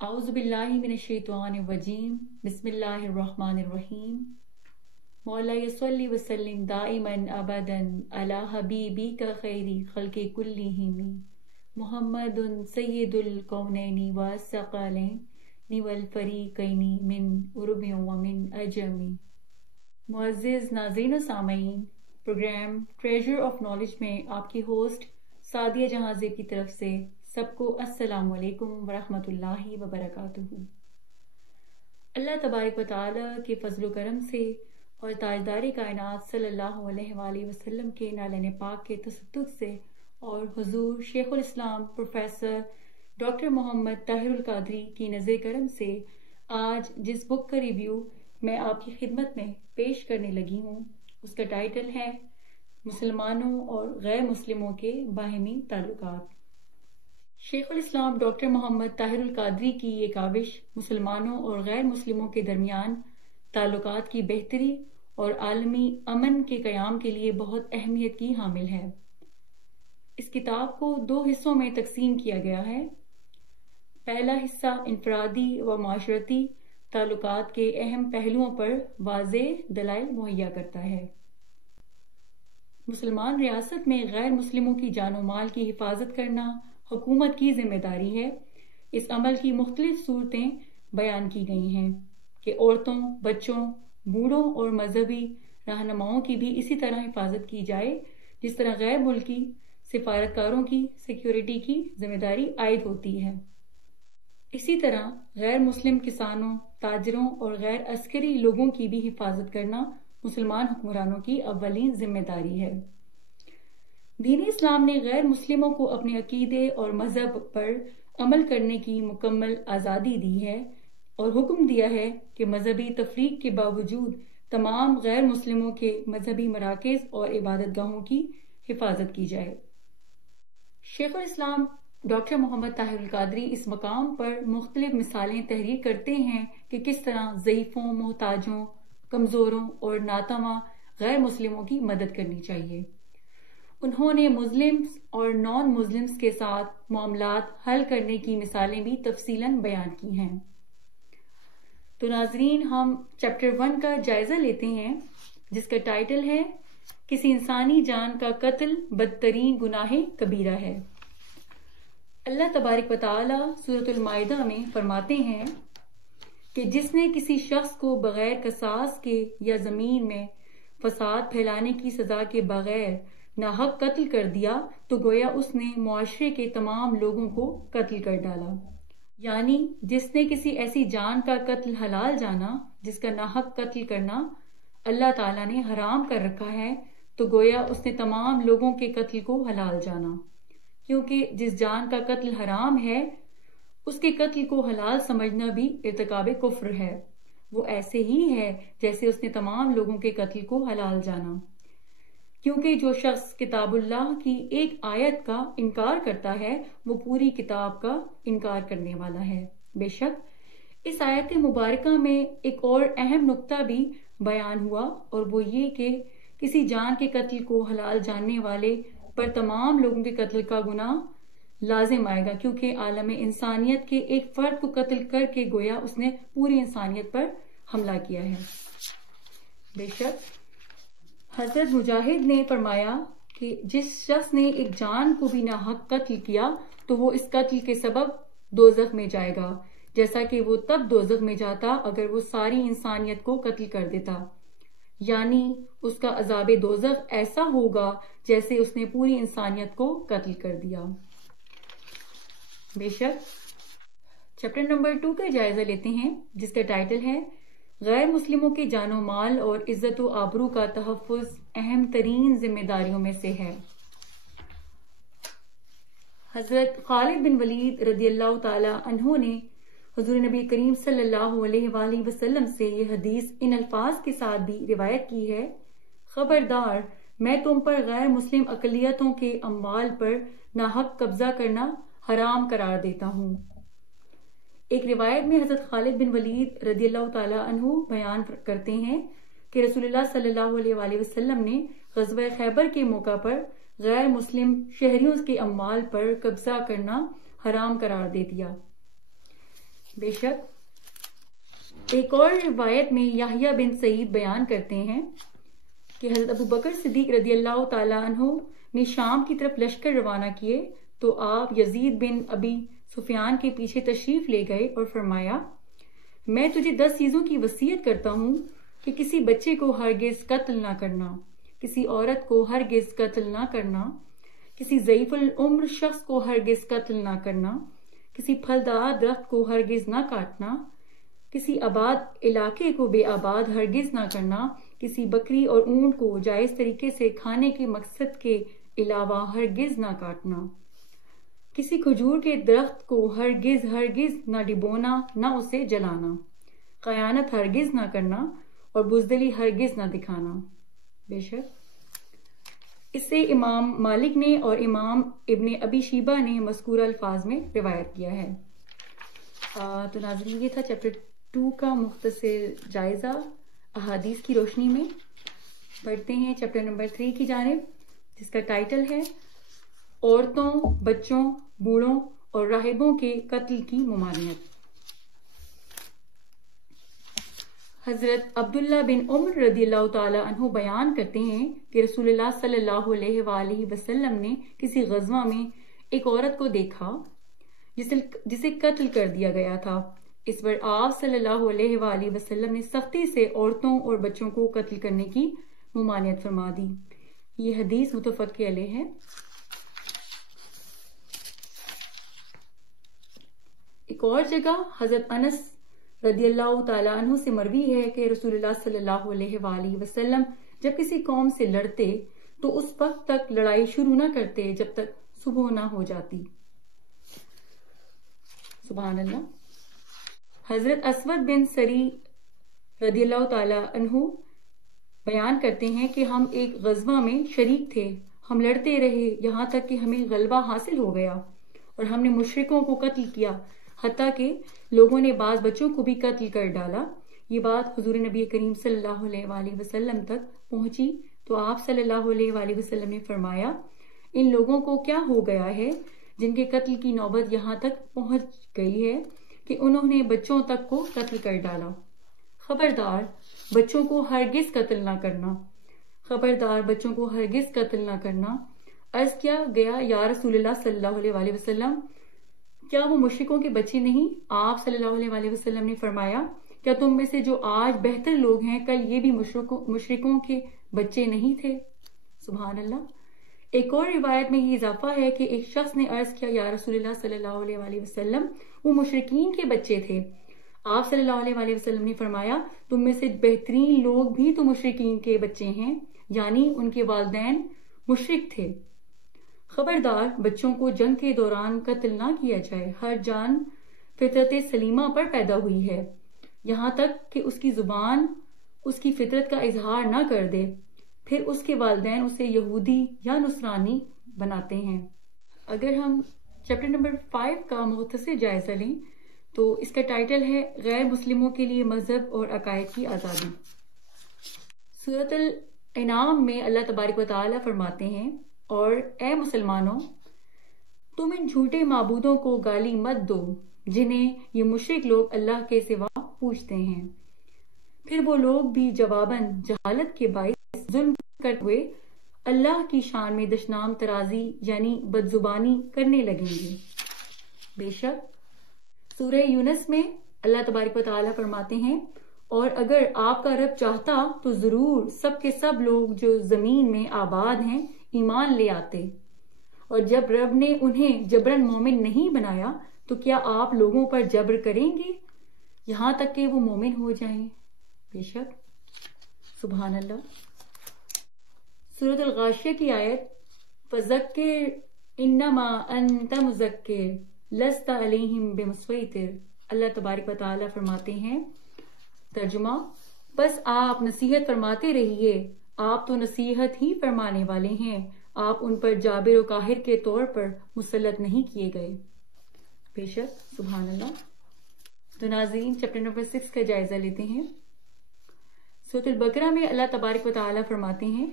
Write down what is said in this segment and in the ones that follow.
اعوذ باللہ من الشیطان الرجیم بسم اللہ الرحمن الرحیم مولاي صلی وسلم دائما ابدا علی حبیبک خیر خلق کلہم محمد سید الکونین والثقلین والفریقین من عرب ومن عجم۔ معزز ناظرین و سامعین، پروگرام ٹریجر آف نالج میں آپ کی ہوسٹ سعدیہ جہاں زیب کی طرف سے سب کو السلام علیکم ورحمۃ اللہ وبرکاتہ۔ اللہ تبارک و تعالیٰ کے فضل و کرم سے اور تاجدار کائنات صلی اللہ علیہ وآلہ وسلم کے نالین پاک کے تصدق سے اور حضور شیخ الاسلام پروفیسر ڈاکٹر محمد طاہر القادری کی نظر کرم سے آج جس بک کا ریویو میں آپ کی خدمت میں پیش کرنے لگی ہوں اس کا ٹائٹل ہے مسلمانوں اور غیر مسلموں کے باہمی تعلقات۔ شیخ الاسلام ڈاکٹر محمد طاہر القادری کی یہ کاوش مسلمانوں اور غیر مسلموں کے درمیان تعلقات کی بہتری اور عالمی امن کے قیام کے لیے بہت اہمیت کی حامل ہے۔ اس کتاب کو 2 حصوں میں تقسیم کیا گیا ہے۔ پہلا حصہ انفرادی و معاشرتی تعلقات کے اہم پہلوؤں پر واضح دلائل مہیا کرتا ہے۔ مسلمان ریاست میں غیر مسلموں کی جان و مال کی حفاظت کرنا حکومت کی ذمہ داری ہے۔ اس عمل کی مختلف صورتیں بیان کی گئی ہیں کہ عورتوں، بچوں، بوڑھوں اور مذہبی رہنماؤں کی بھی اسی طرح حفاظت کی جائے جس طرح غیر ملکی سفارتکاروں کی سیکیورٹی کی ذمہ داری عائد ہوتی ہے۔ اسی طرح غیر مسلم کسانوں، تاجروں اور غیر عسکری لوگوں کی بھی حفاظت کرنا مسلمان حکمرانوں کی اولین ذمہ داری ہے۔ دین اسلام نے غیر مسلموں کو اپنے عقیدے اور مذہب پر عمل کرنے کی مکمل آزادی دی ہے اور حکم دیا ہے کہ مذہبی تفریق کے باوجود تمام غیر مسلموں کے مذہبی مراکز اور عبادت گاہوں کی حفاظت کی جائے۔ شیخ الاسلام ڈاکٹر محمد طاہر القادری اس مقام پر مختلف مثالیں تحریر کرتے ہیں کہ کس طرح ضعیفوں، محتاجوں، کمزوروں اور ناتواں غیر مسلموں کی مدد کرنی چاہیے۔ انہوں نے مسلمز اور نان مسلمز کے ساتھ معاملات حل کرنے کی مثالیں بھی تفصیلاً بیان کی ہیں۔ تو ناظرین، ہم چیپٹر 1 کا جائزہ لیتے ہیں جس کا ٹائٹل ہے کسی انسانی جان کا قتل بدترین گناہ کبیرہ ہے۔ اللہ تبارک و تعالی سورۃ المائدہ میں فرماتے ہیں کہ جس نے کسی شخص کو بغیر قصاص کے یا زمین میں فساد پھیلانے کی سزا کے بغیر ناحق قتل کر دیا تو گویا اس نے معاشرے کے تمام لوگوں کو قتل کر ڈالا۔ یعنی جس نے کسی ایسی جان کا قتل حلال جانا جس کا ناحق قتل کرنا اللہ تعالیٰ نے حرام کر رکھا ہے تو گویا اس نے تمام لوگوں کے قتل کو حلال جانا، کیونکہ جس جان کا قتل حرام ہے اس کے قتل کو حلال سمجھنا بھی ارتکاب کفر ہے۔ وہ ایسے ہی ہے جیسے اس نے تمام لوگوں کے قتل کو حلال جانا، کیونکہ جو شخص کتاب اللہ کی ایک آیت کا انکار کرتا ہے وہ پوری کتاب کا انکار کرنے والا ہے۔ بے شک اس آیت مبارکہ میں ایک اور اہم نقطہ بھی بیان ہوا اور وہ یہ کہ کسی جان کے قتل کو حلال جاننے والے پر تمام لوگوں کے قتل کا گناہ لازم آئے گا، کیونکہ عالم انسانیت کے ایک فرد کو قتل کر کے گویا اس نے پوری انسانیت پر حملہ کیا ہے۔ بے شک حضرت مجاہد نے فرمایا کہ جس شخص نے ایک جان کو بھی ناحق قتل کیا تو وہ اس قتل کے سبب دوزخ میں جائے گا، جیسا کہ وہ تب دوزخ میں جاتا اگر وہ ساری انسانیت کو قتل کر دیتا، یعنی اس کا عذاب دوزخ ایسا ہوگا جیسے اس نے پوری انسانیت کو قتل کر دیا۔ بے شک چیپٹر نمبر 2 کا جائزہ لیتے ہیں جس کا ٹائٹل ہے غیر مسلموں کے جان و مال اور عزت و آبرو کا تحفظ اہم ترین ذمہ داریوں میں سے ہے۔ حضرت خالد بن ولید رضی اللہ تعالی عنہ نے حضور نبی کریم صلی اللہ علیہ وآلہ وسلم سے یہ حدیث ان الفاظ کے ساتھ بھی روایت کی ہے: خبردار، میں تم پر غیر مسلم اقلیتوں کے اموال پر ناحق قبضہ کرنا حرام قرار دیتا ہوں۔ ایک روایت میں حضرت خالد بن ولید رضی اللہ تعالی عنہ بیان کرتے ہیں کہ رسول اللہ صلی اللہ علیہ وآلہ وسلم نے غزوہ خیبر کے موقع پر غیر مسلم شہریوں کے اموال پر قبضہ کرنا حرام قرار دے دیا۔ بے شک ایک اور روایت میں یحییٰ بن سعید بیان کرتے ہیں کہ حضرت ابو بکر صدیق رضی اللہ تعالیٰ عنہ نے شام کی طرف لشکر روانہ کیے تو آپ یزید بن ابی سفیان کے پیچھے تشریف لے گئے اور فرمایا، میں تجھے 10 چیزوں کی وصیت کرتا ہوں کہ کسی بچے کو ہرگز قتل نہ کرنا، کسی عورت کو ہرگز قتل نہ کرنا، کسی ضعیف العمر شخص کو ہرگز قتل نہ کرنا، کسی پھلدار درخت کو ہرگز نہ کاٹنا، کسی آباد علاقے کو بے آباد ہرگز نہ کرنا، کسی بکری اور اونٹ کو جائز طریقے سے کھانے کے مقصد کے علاوہ ہرگز نہ کاٹنا، کسی کھجور کے درخت کو ہرگز نہ ڈبونا، نہ اسے جلانا، خیانت ہرگز نہ کرنا اور بزدلی ہرگز نہ دکھانا۔ بے شک اس سے امام مالک نے اور امام ابن ابی شیبہ نے مذکورہ الفاظ میں روایت کیا ہے۔ تو ناظرین یہ تھا چیپٹر 2 کا مختصر جائزہ احادیث کی روشنی میں۔ بڑھتے ہیں چیپٹر نمبر 3 کی جانب، جس کا ٹائٹل ہے عورتوں، بچوں، بوڑھوں اور راہبوں کے قتل کی ممانعت۔ حضرت عبداللہ بن عمر رضی اللہ تعالی عنہ بیان کرتے ہیں کہ رسول اللہ صلی اللہ علیہ وآلہ وسلم نے کسی غزوہ میں ایک عورت کو دیکھا جسے قتل کر دیا گیا تھا۔ اس پر آپ صلی اللہ علیہ وآلہ وسلم نے سختی سے عورتوں اور بچوں کو قتل کرنے کی ممانعت فرما دی۔ یہ حدیث متفق علیہ ہے۔ ایک اور جگہ حضرت انس رضی اللہ تعالیٰ عنہ سے مروی ہے کہ رسول اللہ صلی اللہ علیہ وآلہ وسلم جب کسی قوم سے لڑتے تو اس وقت تک لڑائی شروع نہ کرتے جب تک صبح نہ ہو جاتی۔ سبحان اللہ۔ حضرت اسود بن سری رضی اللہ تعالیٰ عنہ بیان کرتے ہیں کہ ہم ایک غزوہ میں شریک تھے، ہم لڑتے رہے یہاں تک کہ ہمیں غلبہ حاصل ہو گیا اور ہم نے مشرکوں کو قتل کیا، حتیٰ کہ لوگوں نے بعض بچوں کو بھی قتل کر ڈالا۔ یہ بات حضور نبی کریم صلی اللہ علیہ وآلہ وسلم تک پہنچی تو آپ صلی اللہ علیہ وآلہ وسلم نے فرمایا، ان لوگوں کو کیا ہو گیا ہے جن کے قتل کی نوبت یہاں تک پہنچ گئی ہے کہ انہوں نے بچوں تک کو قتل کر ڈالا۔ خبردار بچوں کو ہرگز قتل نہ کرنا، خبردار بچوں کو ہرگز قتل نہ کرنا۔ عرض کیا گیا، یا رسول اللہ صلی اللہ علیہ وآلہ وسلم، کیا وہ مشرکوں کے بچے نہیں؟ آپ صلی اللہ علیہ وآلہ وسلم نے فرمایا، کیا تم میں سے جو آج بہتر لوگ ہیں کل یہ بھی مشرکوں کے بچے نہیں تھے؟ سبحان اللہ۔ ایک اور روایت میں یہ اضافہ ہے کہ ایک شخص نے عرض کیا، یا رسول اللہ صلی اللہ علیہ وآلہ وسلم، وہ مشرکین کے بچے تھے۔ آپ صلی اللہ علیہ وآلہ وسلم نے فرمایا، تم میں سے بہترین لوگ بھی تو مشرکین کے بچے ہیں، یعنی ان کے والدین مشرک تھے۔ خبردار بچوں کو جنگ کے دوران قتل نہ کیا جائے، ہر جان فطرت سلیمہ پر پیدا ہوئی ہے، یہاں تک کہ اس کی زبان اس کی فطرت کا اظہار نہ کر دے، پھر اس کے والدین اسے یہودی یا نصرانی بناتے ہیں۔ اگر ہم چیپٹر نمبر 5 کا مختصر جائزہ لیں تو اس کا ٹائٹل ہے غیر مسلموں کے لیے مذہب اور عقائد کی آزادی۔ سورۃ الانعام میں اللہ تبارک و تعالیٰ فرماتے ہیں، اور اے مسلمانوں، تم ان جھوٹے معبودوں کو گالی مت دو جنہیں یہ مشرک لوگ اللہ کے سوا پوجتے ہیں۔ پھر وہ لوگ بھی جواباً جہالت کے باعث ظلم کرتے ہوئے اللہ کی شان میں دشنام ترازی یعنی بدزبانی کرنے لگیں گے۔ بے شک سورہ یونس میں اللہ تبارک و تعالیٰ فرماتے ہیں، اور اگر آپ کا رب چاہتا تو ضرور سب کے سب لوگ جو زمین میں آباد ہیں ایمان لے آتے، اور جب رب نے انہیں جبراً مومن نہیں بنایا تو کیا آپ لوگوں پر جبر کریں گے یہاں تک کہ وہ مومن ہو جائیں؟ بے شک سبحان اللہ۔ سورۃ الغاشیہ کی آیت فذکر انما انت مذکر لست علیہم بمسیطر، اللہ تبارک و تعالیٰ فرماتے ہیں، ترجمہ، بس آپ نصیحت فرماتے رہیے، آپ تو نصیحت ہی فرمانے والے ہیں، آپ ان پر جابر و قاہر کے طور پر مسلط نہیں کیے گئے۔ بے شک سبحان اللہ۔ تو ناظرین چیپٹر نمبر 6 کا جائزہ لیتے ہیں۔ سورۃ البقرہ میں اللہ تبارک و تعالیٰ فرماتے ہیں،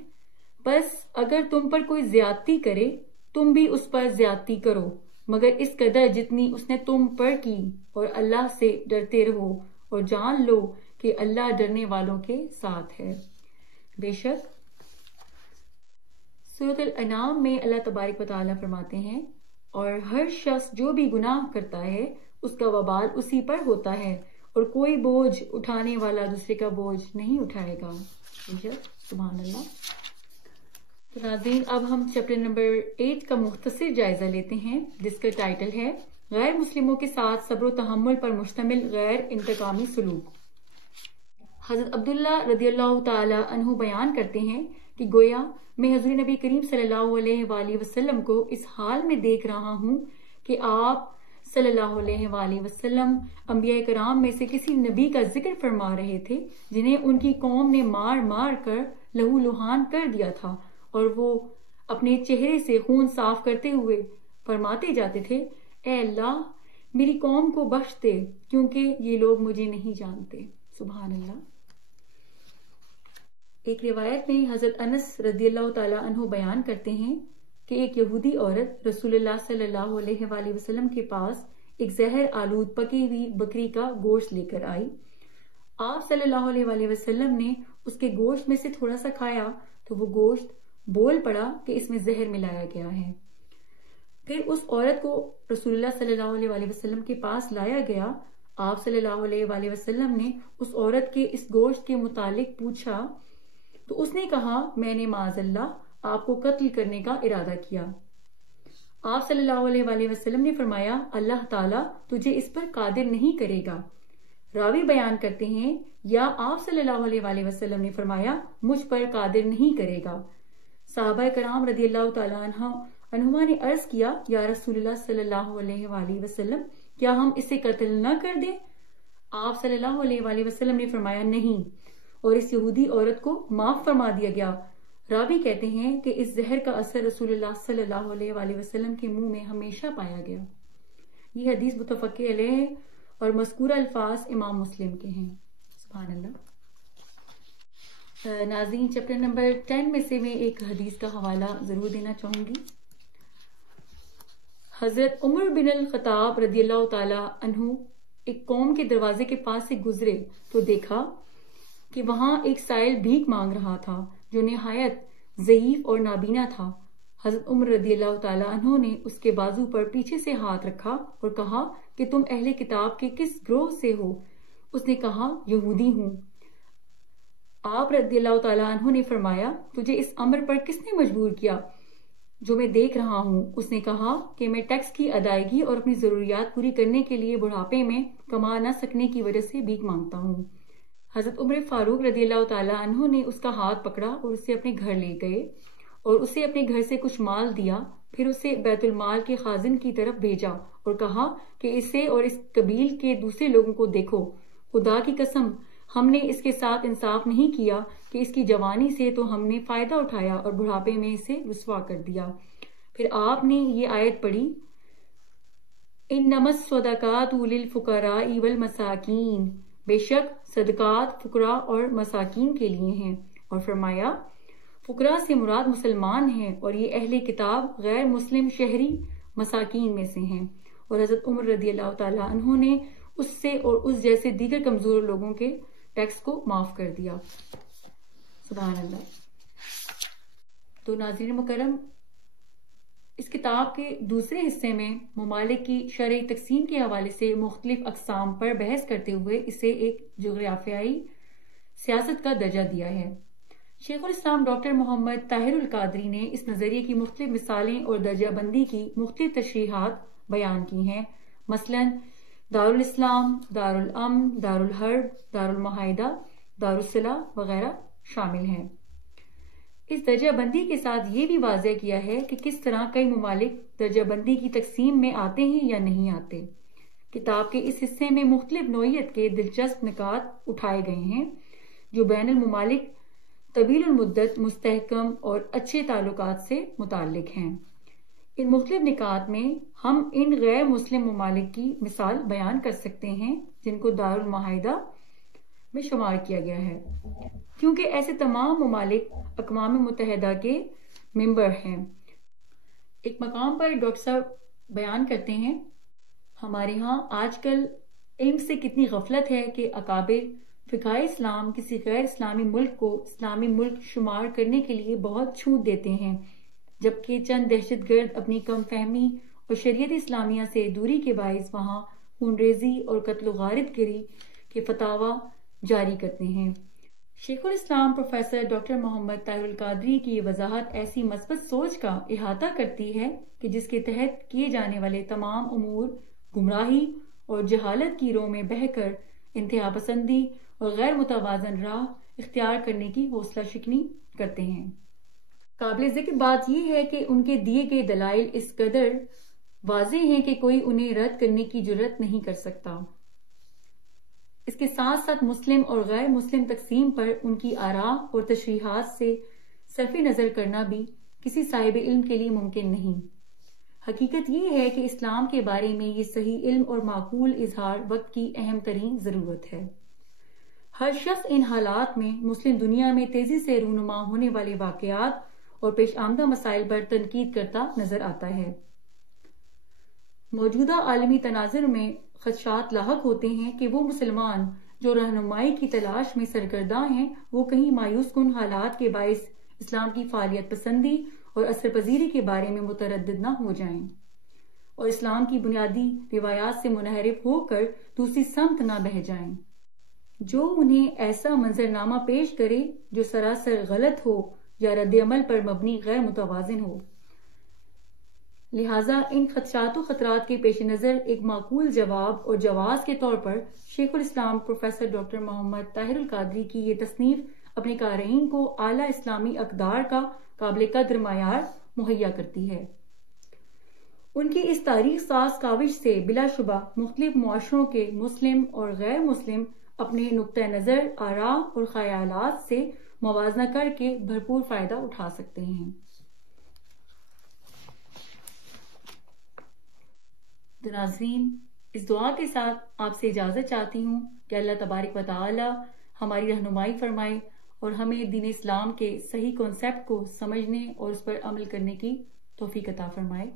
بس اگر تم پر کوئی زیادتی کرے تم بھی اس پر زیادتی کرو، مگر اس قدر جتنی اس نے تم پر کی، اور اللہ سے ڈرتے رہو اور جان لو کہ اللہ ڈرنے والوں کے ساتھ ہے۔ بے شک سورۃ الانعام میں اللہ تبارک و تعالیٰ فرماتے ہیں، اور ہر شخص جو بھی گناہ کرتا ہے اس کا وبال اسی پر ہوتا ہے، اور کوئی بوجھ اٹھانے والا دوسرے کا بوجھ نہیں اٹھائے گا۔ سبحان اللہ۔ تو ناظرین، اب ہم چیپٹر نمبر 8 کا مختصر جائزہ لیتے ہیں، جس کا ٹائٹل ہے غیر مسلموں کے ساتھ صبر و تحمل پر مشتمل غیر انتقامی سلوک۔ حضرت عبداللہ رضی اللہ تعالی عنہ بیان کرتے ہیں کہ گویا میں حضور نبی کریم صلی اللہ علیہ وآلہ وسلم کو اس حال میں دیکھ رہا ہوں کہ آپ صلی اللہ علیہ وآلہ وسلم انبیاء کرام میں سے کسی نبی کا ذکر فرما رہے تھے جنہیں ان کی قوم نے مار مار کر لہو لہان کر دیا تھا، اور وہ اپنے چہرے سے خون صاف کرتے ہوئے فرماتے جاتے تھے، اے اللہ میری قوم کو بخش دے کیونکہ یہ لوگ مجھے نہیں جانتے۔ سبحان اللہ۔ ایک روایت میں حضرت انس رضی اللہ تعالی عنہ بیان کرتے ہیں کہ ایک یہودی عورت رسول اللہ صلی اللہ علیہ وآلہ وسلم کے پاس ایک زہر آلود پکی ہوئی بکری کا گوشت لے کر آئی۔ آپ صلی اللہ علیہ وآلہ وسلم نے اس کے گوشت میں سے تھوڑا سا کھایا تو وہ گوشت بول پڑا کہ اس میں زہر ملایا گیا ہے۔ پھر اس عورت کو رسول اللہ صلی اللہ علیہ وآلہ وسلم کے پاس لایا گیا۔ آپ صلی اللہ علیہ وآلہ وسلم نے اس عورت کے اس گوشت کے متعلق پوچھا تو اس نے کہا، میں نے معاذ اللہ آپ کو قتل کرنے کا ارادہ کیا۔ آپ صلی اللہ علیہ وآلہ وسلم نے فرمایا، اللہ تعالیٰ تجھے اس پر قادر نہیں کرے گا۔ راوی بیان کرتے ہیں، یا آپ صلی اللہ علیہ وآلہ وسلم نے فرمایا، مجھ پر قادر نہیں کرے گا۔ صحابہ کرام رضی اللہ تعالیٰ عنہما نے عرض کیا، یا رسول اللہ صلی اللہ علیہ وآلہ وسلم، کیا ہم اسے قتل نہ کر دیں؟ آپ صلی اللہ علیہ وآلہ وسلم نے فرمایا، نہیں، اور اس یہودی عورت کو معاف فرما دیا گیا۔ راوی کہتے ہیں کہ اس زہر کا اثر رسول اللہ صلی اللہ علیہ وآلہ وسلم کے منہ میں ہمیشہ پایا گیا۔ یہ حدیث متفق علیہ ہے اور مذکورہ الفاظ امام مسلم کے ہیں۔ سبحان اللہ۔ ناظرین، چیپٹر نمبر 10 میں سے میں ایک حدیث کا حوالہ ضرور دینا چاہوں گی۔ حضرت عمر بن الخطاب رضی اللہ تعالی عنہ ایک قوم کے دروازے کے پاس سے گزرے تو دیکھا کہ وہاں ایک سائل بھیک مانگ رہا تھا جو نہایت ضعیف اور نابینا تھا۔ حضرت عمر رضی اللہ تعالی عنہ نے اس کے بازو پر پیچھے سے ہاتھ رکھا اور کہا کہ تم اہل کتاب کے کس گروہ سے ہو؟ اس نے کہا، یہودی ہوں۔ آپ رضی اللہ تعالیٰ عنہ نے فرمایا، تجھے اس امر پر کس نے مجبور کیا جو میں دیکھ رہا ہوں؟ اس نے کہا کہ میں ٹیکس کی ادائیگی اور اپنی ضروریات پوری کرنے کے لیے بڑھاپے میں کما نہ سکنے کی وجہ سے بھیک مانگتا ہوں۔ حضرت عمر فاروق رضی اللہ تعالیٰ عنہ نے اس کا ہاتھ پکڑا اور اسے اپنے گھر لے گئے اور اسے اپنے گھر سے کچھ مال دیا، پھر اسے بیت المال کے خازن کی طرف بھیجا اور کہا کہ اسے اور اس قبیل کے دوسرے لوگوں کو دیکھو، خدا کی قسم ہم نے اس کے ساتھ انصاف نہیں کیا کہ اس کی جوانی سے تو ہم نے فائدہ اٹھایا اور بڑھاپے میں اسے رسوا کر دیا۔ پھر آپ نے یہ آیت پڑھی، انما الصدقات للفقراء والمساکین، بے شک صدقات فقراء اور مساکین کے لیے ہیں، اور فرمایا فقراء سے مراد مسلمان ہیں اور یہ اہل کتاب غیر مسلم شہری مساکین میں سے ہیں، اور حضرت عمر رضی اللہ تعالیٰ عنہ نے اس سے اور اس جیسے دیگر کمزور لوگوں کے ٹیکس کو معاف کر دیا۔ سبحان اللہ۔ تو ناظرین مکرم، اس کتاب کے دوسرے حصے میں ممالک کی شرعی تقسیم کے حوالے سے مختلف اقسام پر بحث کرتے ہوئے اسے ایک جغرافیائی سیاست کا درجہ دیا ہے۔ شیخ الاسلام ڈاکٹر محمد طاہر القادری نے اس نظریے کی مختلف مثالیں اور درجہ بندی کی مختلف تشریحات بیان کی ہیں، مثلاً دارالاسلام، دارالامن، دارالحرب، دارالمعاہدہ، دارالصلاح وغیرہ شامل ہیں۔ اس درجہ بندی کے ساتھ یہ بھی واضح کیا ہے کہ کس طرح کئی ممالک درجہ بندی کی تقسیم میں آتے ہیں یا نہیں آتے۔ کتاب کے اس حصے میں مختلف نوعیت کے دلچسپ نکات اٹھائے گئے ہیں جو بین الممالک طویل المدت مستحکم اور اچھے تعلقات سے متعلق ہیں۔ ان مختلف نکات میں ہم ان غیر مسلم ممالک کی مثال بیان کر سکتے ہیں جن کو دارالمعاہدہ میں شمار کیا گیا ہے، کیونکہ ایسے تمام ممالک اقوام متحدہ کے ممبر ہیں۔ ایک مقام پر ڈاکٹر صاحب بیان کرتے ہیں، ہمارے ہاں آج کل علم سے کتنی غفلت ہے کہ اکابر فقہ اسلام کسی غیر اسلامی ملک کو اسلامی ملک شمار کرنے کے لیے بہت چھوٹ دیتے ہیں، جبکہ چند دہشت گرد اپنی کم فہمی اور شریعت اسلامیہ سے دوری کے باعث وہاں خون ریزی اور قتل و غارت گری کے فتاوی جاری کرتے ہیں۔ شیخ الاسلام پروفیسر ڈاکٹر محمد طاہر القادری کی یہ وضاحت ایسی مثبت سوچ کا احاطہ کرتی ہے کہ جس کے تحت کیے جانے والے تمام امور گمراہی اور جہالت کی رو میں بہہ کر انتہا پسندی اور غیر متوازن راہ اختیار کرنے کی حوصلہ شکنی کرتے ہیں۔ قابل ذکر بات یہ ہے کہ ان کے دیے گئے دلائل اس قدر واضح ہیں کہ کوئی انہیں رد کرنے کی جرات نہیں کر سکتا۔ اس کے ساتھ ساتھ مسلم اور غیر مسلم تقسیم پر ان کی آراء اور تشریحات سے صرف نظر کرنا بھی کسی صاحب علم کے لیے ممکن نہیں۔ حقیقت یہ ہے کہ اسلام کے بارے میں یہ صحیح علم اور معقول اظہار وقت کی اہم ترین ضرورت ہے۔ ہر شخص ان حالات میں مسلم دنیا میں تیزی سے رونما ہونے والے واقعات اور پیش آمدہ مسائل پر تنقید کرتا نظر آتا ہے۔ موجودہ عالمی تناظر میں خدشات لاحق ہوتے ہیں کہ وہ مسلمان جو رہنمائی کی تلاش میں سرگرداں ہیں وہ کہیں مایوس کن حالات کے باعث اسلام کی فعالیت پسندی اور اثر پذیری کے بارے میں متردد نہ ہو جائیں اور اسلام کی بنیادی روایات سے منحرف ہو کر دوسری سمت نہ بہہ جائیں، جو انہیں ایسا منظرنامہ پیش کرے جو سراسر غلط ہو یا رد عمل پر مبنی غیر متوازن ہو۔ لہٰذا ان خدشات و خطرات کے پیش نظر ایک معقول جواب اور جواز کے طور پر شیخ الاسلام پروفیسر ڈاکٹر محمد طاہر القادری کی یہ تصنیف اپنے قارئین کو اعلیٰ اسلامی اقدار کا قابل قدر معیار مہیا کرتی ہے۔ ان کی اس تاریخ ساز کاوش سے بلا شبہ مختلف معاشروں کے مسلم اور غیر مسلم اپنے نقطہ نظر، آراء اور خیالات سے موازنہ کر کے بھرپور فائدہ اٹھا سکتے ہیں۔ ناظرین، اس دعا کے ساتھ آپ سے اجازت چاہتی ہوں کہ اللہ تبارک و تعالی ہماری رہنمائی فرمائے اور ہمیں دین اسلام کے صحیح کنسیپٹ کو سمجھنے اور اس پر عمل کرنے کی توفیق عطا فرمائے۔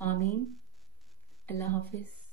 آمین۔ اللہ حافظ۔